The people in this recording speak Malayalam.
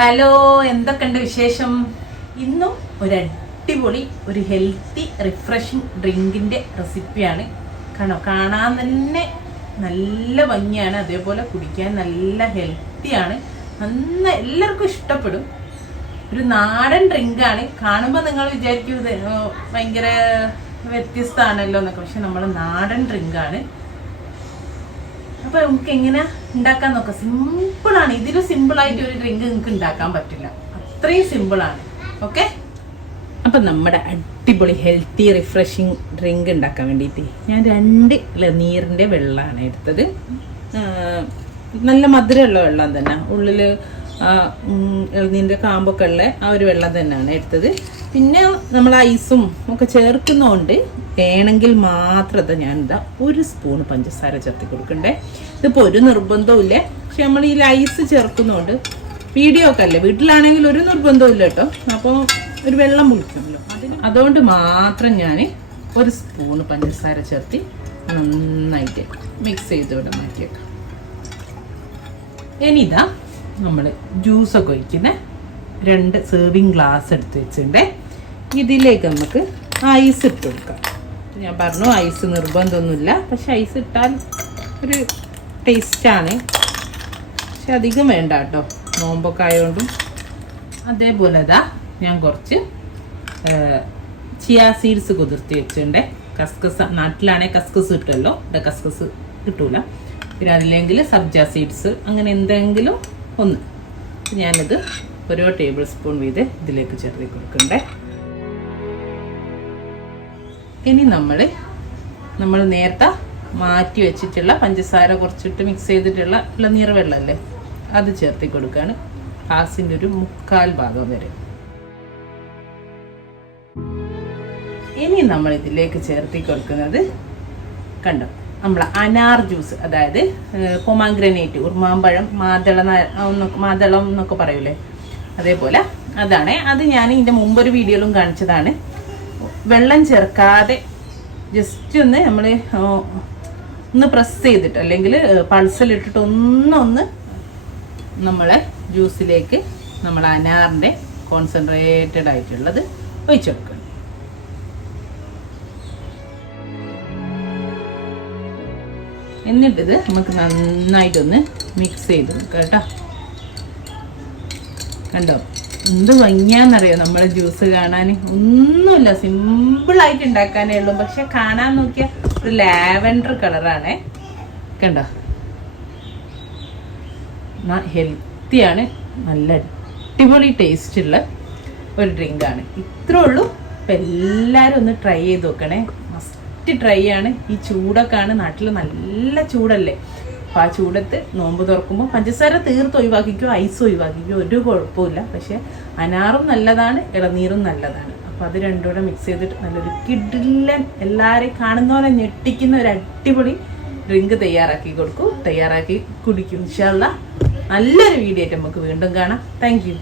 ഹലോ, എന്തൊക്കെയുണ്ട് വിശേഷം? ഇന്നും ഒരു അടിപൊളി ഒരു ഹെൽത്തി റിഫ്രഷിങ് ഡ്രിങ്കിൻ്റെ റെസിപ്പിയാണ്. കാണാൻ തന്നെ നല്ല ഭംഗിയാണ്, അതേപോലെ കുടിക്കാൻ നല്ല ഹെൽത്തിയാണ്. എല്ലാവർക്കും ഇഷ്ടപ്പെടും. ഒരു നാടൻ ഡ്രിങ്കാണ്. കാണുമ്പോൾ നിങ്ങൾ വിചാരിക്കും ഇത് ഭയങ്കര വ്യത്യസ്തമാണല്ലോ എന്നൊക്കെ, പക്ഷെ നമ്മൾ നാടൻ ഡ്രിങ്കാണ്. അപ്പോൾ നമുക്ക് എങ്ങനെ ഉണ്ടാക്കാൻ നോക്കാം. സിമ്പിളാണ്. ഇതിലും സിമ്പിളായിട്ട് ഒരു ഡ്രിങ്ക് നിങ്ങൾക്ക് ഉണ്ടാക്കാൻ പറ്റില്ല, അത്രയും സിമ്പിളാണ്. ഓക്കെ, അപ്പം നമ്മുടെ അടിപൊളി ഹെൽത്തി റിഫ്രഷിങ് ഡ്രിങ്ക് ഉണ്ടാക്കാൻ വേണ്ടിയിട്ട് ഞാൻ 2 ഇളനീരിൻ്റെ വെള്ളമാണ് എടുത്തത്. നല്ല മധുരമുള്ള വെള്ളം തന്നെ, ഉള്ളിൽ ഇളനീരിൻ്റെ കാമ്പൊക്കെ ഉള്ള ആ ഒരു വെള്ളം തന്നെയാണ് എടുത്തത്. പിന്നെ നമ്മൾ ഐസും ഒക്കെ ചേർക്കുന്നതുകൊണ്ട് വേണമെങ്കിൽ മാത്രം ഞാൻ എന്താ 1 സ്പൂൺ പഞ്ചസാര ചേർത്തി കൊടുക്കണ്ടേ. ഇതിപ്പോൾ ഒരു നിർബന്ധവും ഇല്ല, പക്ഷെ നമ്മൾ ഈ ഐസ് ചേർക്കുന്നതുകൊണ്ട് വീഡിയോ ഒക്കെ അല്ലേ, വീട്ടിലാണെങ്കിൽ ഒരു നിർബന്ധവും ഇല്ല കേട്ടോ. അപ്പോൾ ഒരു വെള്ളം കുടിക്കുമല്ലോ, അതുകൊണ്ട് മാത്രം ഞാൻ 1 സ്പൂൺ പഞ്ചസാര ചേർത്തി നന്നായിട്ട് മിക്സ് ചെയ്തോടെ മാറ്റിയേക്കാം. ഇനിതാ നമ്മൾ ജ്യൂസൊക്കെ ഒഴിക്കുന്ന 2 സെർവിങ് ഗ്ലാസ് എടുത്ത് വെച്ചിട്ടുണ്ട്. ഇതിലേക്ക് നമുക്ക് ഐസ് ഇട്ട് കൊടുക്കാം. ഞാൻ പറഞ്ഞു ഐസ് നിർബന്ധമൊന്നുമില്ല, പക്ഷെ ഐസ് ഇട്ടാൽ ഒരു ടേസ്റ്റാണ്, പക്ഷെ അധികം വേണ്ട കേട്ടോ, നോമ്പൊക്കെ ആയതുകൊണ്ടും. അതേപോലെ ഞാൻ കുറച്ച് ചിയ സീഡ്സ് കുതിർത്തി വെച്ചിട്ടുണ്ട്. കസ്കസ് നാട്ടിലാണെങ്കിൽ കസ്കസ് കിട്ടുമല്ലോ, ഇവിടെ കസ്കസ് കിട്ടൂല. പിന്നെ അതില്ലെങ്കിൽ സബ്ജ സീഡ്സ്, അങ്ങനെ എന്തെങ്കിലും ഒന്ന്. ഞാനിത് 1 ടേബിൾ സ്പൂൺ വീതം ഇതിലേക്ക് ചേർത്ത് കൊടുക്കണ്ടേ. ഇനി നമ്മൾ നേരത്തെ മാറ്റി വെച്ചിട്ടുള്ള പഞ്ചസാര കുറച്ചിട്ട് മിക്സ് ചെയ്തിട്ടുള്ള ഇളനീർ വെള്ളമല്ലേ, അത് ചേർത്തി കൊടുക്കുകയാണ്. ഗ്ലാസിൻ്റെ ഒരു 1/4 ഭാഗം വരെ. ഇനി നമ്മൾ ഇതിലേക്ക് ചേർത്തി കൊടുക്കുന്നത് കണ്ടോ, നമ്മൾ അനാർ ജ്യൂസ്, അതായത് പൊമാഗ്രനേറ്റ്, ഉറുമാമ്പഴം, മാതളം എന്നൊക്കെ പറയൂലേ, അതേപോലെ അതാണ്. അത് ഞാൻ ഇതിൻ്റെ മുമ്പൊരു വീഡിയോയിലും കാണിച്ചതാണ്. വെള്ളം ചേർക്കാതെ ജസ്റ്റ് ഒന്ന് പ്രസ് ചെയ്തിട്ട്, അല്ലെങ്കിൽ പൾസിലിട്ടിട്ട് ഒന്ന് നമ്മളെ ജ്യൂസിലേക്ക് നമ്മൾ അനാറിൻ്റെ കോൺസെൻട്രേറ്റഡ് ആയിട്ടുള്ളത് ഒഴിച്ചു കൊടുക്കണം. എന്നിട്ടിത് നമുക്ക് നന്നായിട്ടൊന്ന് മിക്സ് ചെയ്ത് നോക്കാം കേട്ടോ. കണ്ടോ എന്ത് ഭംഗിയാന്നറിയോ നമ്മുടെ ജ്യൂസ് കാണാൻ. ഒന്നുമില്ല, സിമ്പിളായിട്ട് ഉണ്ടാക്കാനേ ഉള്ളൂ, പക്ഷെ കാണാൻ നോക്കിയാൽ ഒരു ലാവൻഡർ കളറാണ്. കണ്ടോ, ഹെൽത്തിയാണ്, നല്ല അടിപൊളി ടേസ്റ്റുള്ള ഒരു ഡ്രിങ്കാണ്. ഇത്രേ ഉള്ളൂ. അപ്പം എല്ലാവരും ഒന്ന് ട്രൈ ചെയ്ത് നോക്കണേ, മസ്റ്റ് ട്രൈ ആണ്. ഈ ചൂടൊക്കെയാണ്, നാട്ടിൽ നല്ല ചൂടല്ലേ, അപ്പോൾ ആ ചൂടത്ത് നോമ്പ് തുറക്കുമ്പോൾ പഞ്ചസാര തീർത്ത് ഒഴിവാക്കിക്കോ, ഐസ് ഒഴിവാക്കിക്കോ, ഒരു കുഴപ്പമില്ല. പക്ഷെ അനാറും നല്ലതാണ്, ഇളനീറും നല്ലതാണ്. അപ്പോൾ അത് രണ്ടും കൂടെ മിക്സ് ചെയ്തിട്ട് നല്ലൊരു കിഡിലൻ, എല്ലാവരെയും കാണുന്നവരെ ഞെട്ടിക്കുന്ന ഒരു അടിപൊളി ഡ്രിങ്ക് തയ്യാറാക്കി കുടിക്കും. ഇൻഷാ അല്ലാഹ് നല്ലൊരു വീഡിയോ ആയിട്ട് നമുക്ക് വീണ്ടും കാണാം. Thank you.